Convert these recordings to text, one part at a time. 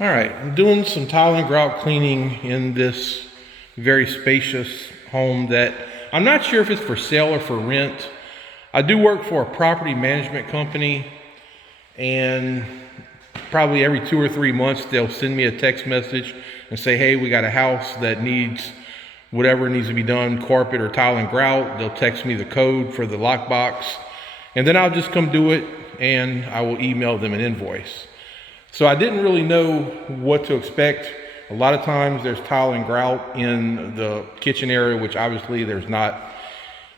All right, I'm doing some tile and grout cleaning in this very spacious home that I'm not sure if it's for sale or for rent. I do work for a property management company, and probably every 2 or 3 months they'll send me a text message and say, hey, we got a house that needs whatever needs to be done, carpet or tile and grout. They'll text me the code for the lockbox, and then I'll just come do it, and I will email them an invoice. So I didn't really know what to expect. A lot of times there's tile and grout in the kitchen area, which obviously there's not.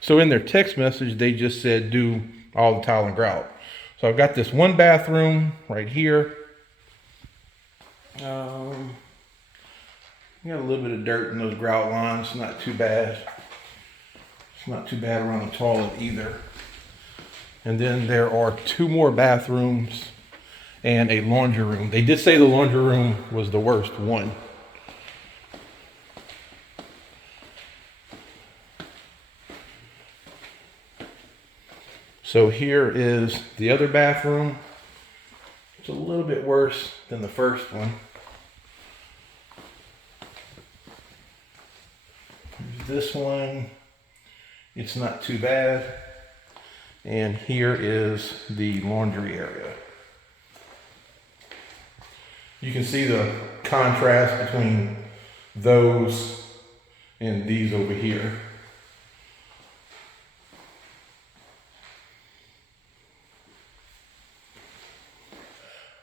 So in their text message, they just said do all the tile and grout. So I've got this one bathroom right here. Got a little bit of dirt in those grout lines, not too bad. It's not too bad around the toilet either. And then there are 2 more bathrooms and a laundry room. They did say the laundry room was the worst one. So here is the other bathroom. It's a little bit worse than the first one. Here's this one. It's not too bad. And here is the laundry area. You can see the contrast between those and these over here.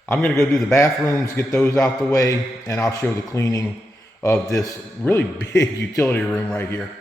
I'm going to go do the bathrooms, get those out the way, and I'll show the cleaning of this really big utility room right here.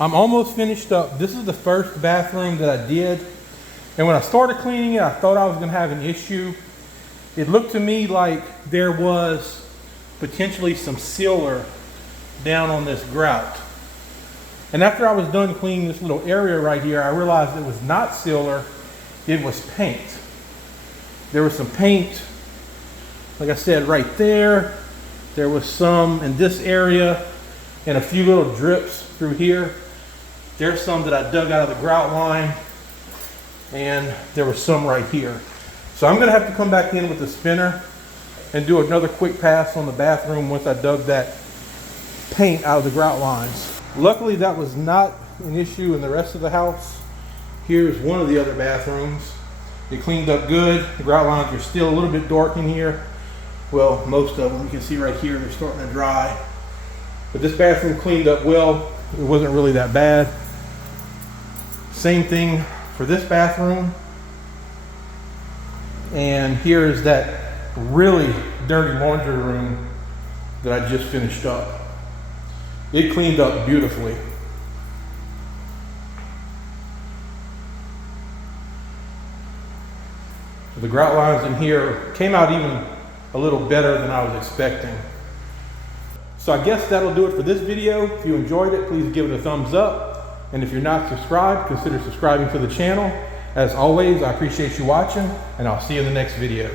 I'm almost finished up. This is the first bathroom that I did. And when I started cleaning it, I thought I was gonna have an issue. It looked to me like there was potentially some sealer down on this grout. And after I was done cleaning this little area right here, I realized it was not sealer, it was paint. There was some paint, like I said, right there. There was some in this area and a few little drips through here. There's some that I dug out of the grout line, and there was some right here. So I'm gonna have to come back in with the spinner and do another quick pass on the bathroom once I dug that paint out of the grout lines. Luckily, that was not an issue in the rest of the house. Here's one of the other bathrooms. It cleaned up good. The grout lines are still a little bit dark in here. Well, most of them. You can see right here, they're starting to dry. But this bathroom cleaned up well. It wasn't really that bad. Same thing for this bathroom. And here is that really dirty laundry room that I just finished up. It cleaned up beautifully. The grout lines in here came out even a little better than I was expecting. So I guess that'll do it for this video. If you enjoyed it, please give it a thumbs up. And if you're not subscribed, consider subscribing to the channel. As always, I appreciate you watching, and I'll see you in the next video.